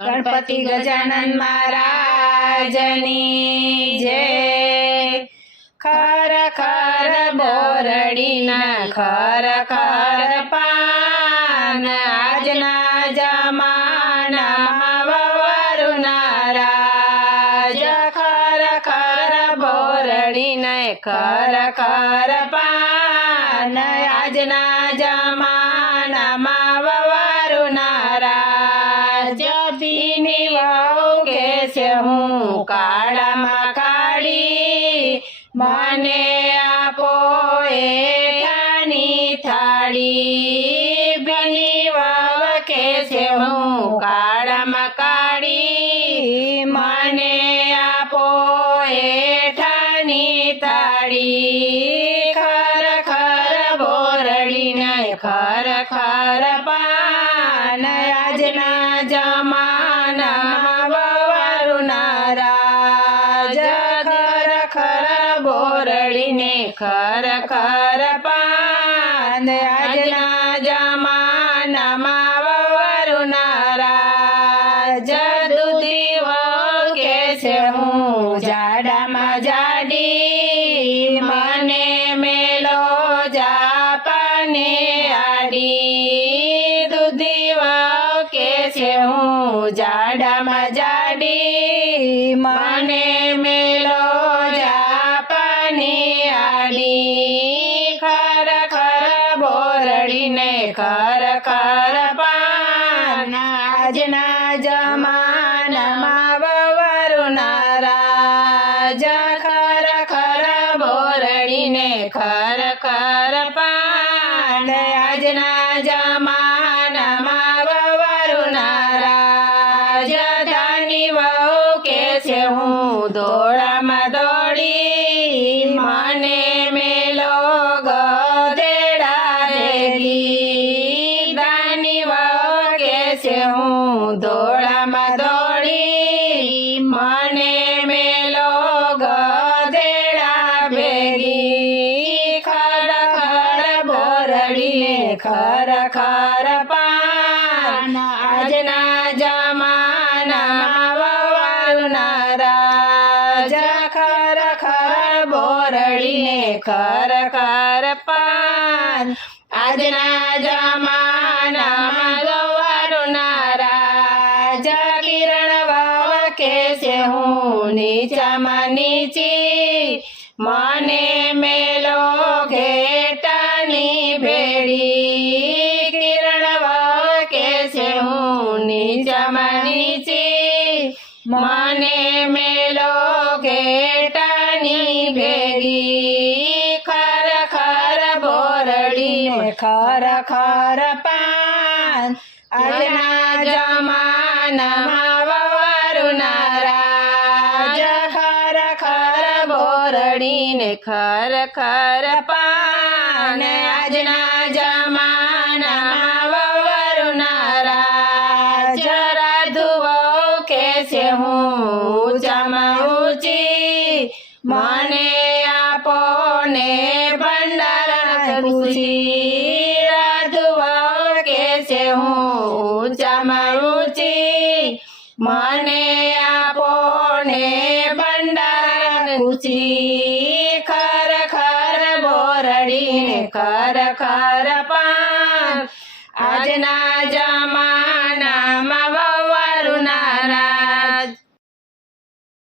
ગણપતિ ગજાનન મહારાજની જય ખર ખર બોરડીના ખર ખર પાન આજના જમાનામાં વવરુ નારાજ ખર ખર બોરડીને ખર ખર પાન આજના જમાનામાં વહુ કે છે હું કાળામાં કાળી. મને આપો એઠાની થાળી. ભીની વહુ કે છે મને આપો ઠાની તાળી ખર ખર બોરડીને ખર ખર પાન બોરડીને ખર ખર પાન. આજના જમાનામાં વવારું નારાજ દૂધી કે છે. હું જાડામાં જાડી, મને મેલો જાપાને આડી. દુધીવો કે છે. હું જાડામાં જાડી, મને મેલો બોરડીને ખર ખર પાન આજના જમાનામાં વવારું નારાજ ખર ખર બોરડીને ખર ખર પાન આજના જમાનામાં વવારું નારાજ ધાની વહુ કે છે હું દોડામાં બોરડીને ખર ખર પાન આજના જમાનામાં વવારું નારાજ ખર ખર બોરડીને ખર ખર પાન આજના જમાનામાં વવારું નારાજ કિરણ વાવ કે છે હું નીચામાં નીચી મને મેલો ખર ખર પાન આજના જમાનામાં વવારું નારાજ ખર ખર બોરડીને ખર ખર પાન આજના જમાનામાં વવારું નારાજ રાધુ વહુ કે છે હું ઊંચામાં ઊંચી મને આપો ને ભંડારા ખુશી મને આપો ને ભંડાર કુચી ખર ખર બોરડીને ખર ખર